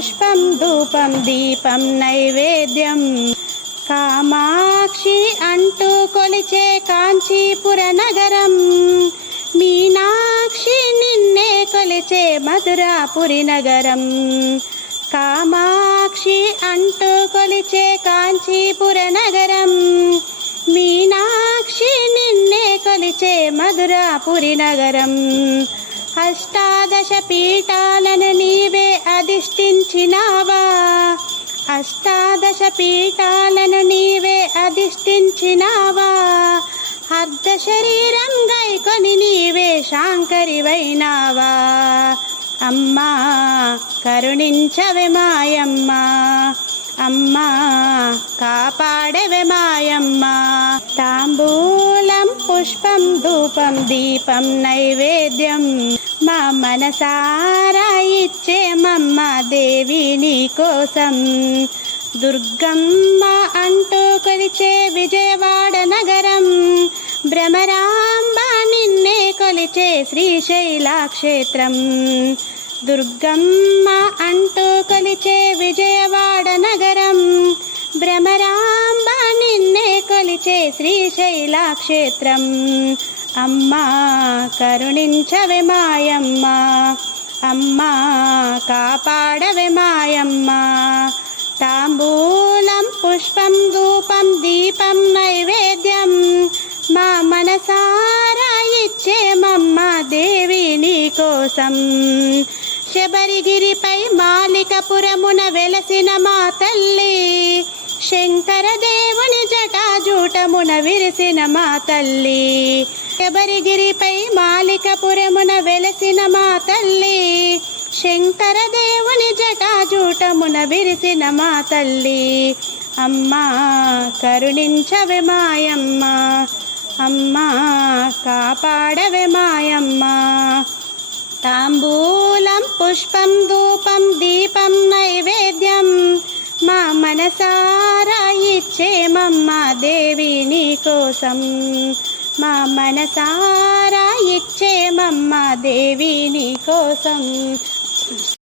తాంబూలం పుష్పం ధూపం దీపం నైవేద్యం. కామాక్షి అంటూ కొలిచే కాంచీపుర నగరం. మీనాక్షి నిన్నే కొలిచే మధురాపురి నగరం. కామాక్షి అంటూ కొలిచే కాంచీపుర నగరం. మీనాక్షి నిన్నే కొలిచే మధురాపురి నగరం. అష్టాదశ పీఠాలను నీవే అధిష్ఠించినావా? అష్టాదశ పీఠాలను నీవే అధిష్ఠించినావా? అర్ధ శరీరం గైకొని నీవే శాంకరివైనావా? అమ్మా కరుణించవే మాయమ్మా. అమ్మా కాపాడవే మాయమ్మా. తాంబూలం పుష్పం ధూపం దీపం నైవేద్యం. మా మనసారా ఇచ్చేమమ్మ దేవి నీ కోసం. దుర్గమ్మ అంటూ కొలిచే విజయవాడ నగరం. భ్రమరాంబ నిన్నే కొలిచే శ్రీశైల క్షేత్రం దుర్గమ్మ అంటూ కొలిచే విజయవాడ నగరం. భ్రమరాంబ నిన్నే కొలిచే శ్రీశైల క్షేత్రం అమ్మా కరుణించవే మాయమ్మ. అమ్మా కాపాడవే మాయమ్మ. తాంబూలం పుష్పం ధూపం దీపం నైవేద్యం. మా మనసారా ఇచ్చేమమ్మ దేవి నీ కోసం. శబరిగిరిపై మాలికపురమున వెలసిన మా తల్లి. శంకర దేవుని జటాజూటమున విరిసిన మా తల్లి. శబరిగిరిపై మాలికపురమున వెలసిన మా తల్లి శంకర దేవుని జటాజూటమున విరిసిన మా తల్లి. అమ్మా కరుణించవే మాయమ్మ అమ్మా కాపాడవే మాయమ్మ. తాంబూలం పుష్పం ధూపం దీపం నైవేద్యం మా మనసారా ఇచ్చేమమ్మ దేవి నీ కోసం. మా మనసారా ఇచ్చేమమ్మ దేవి నీ కోసం.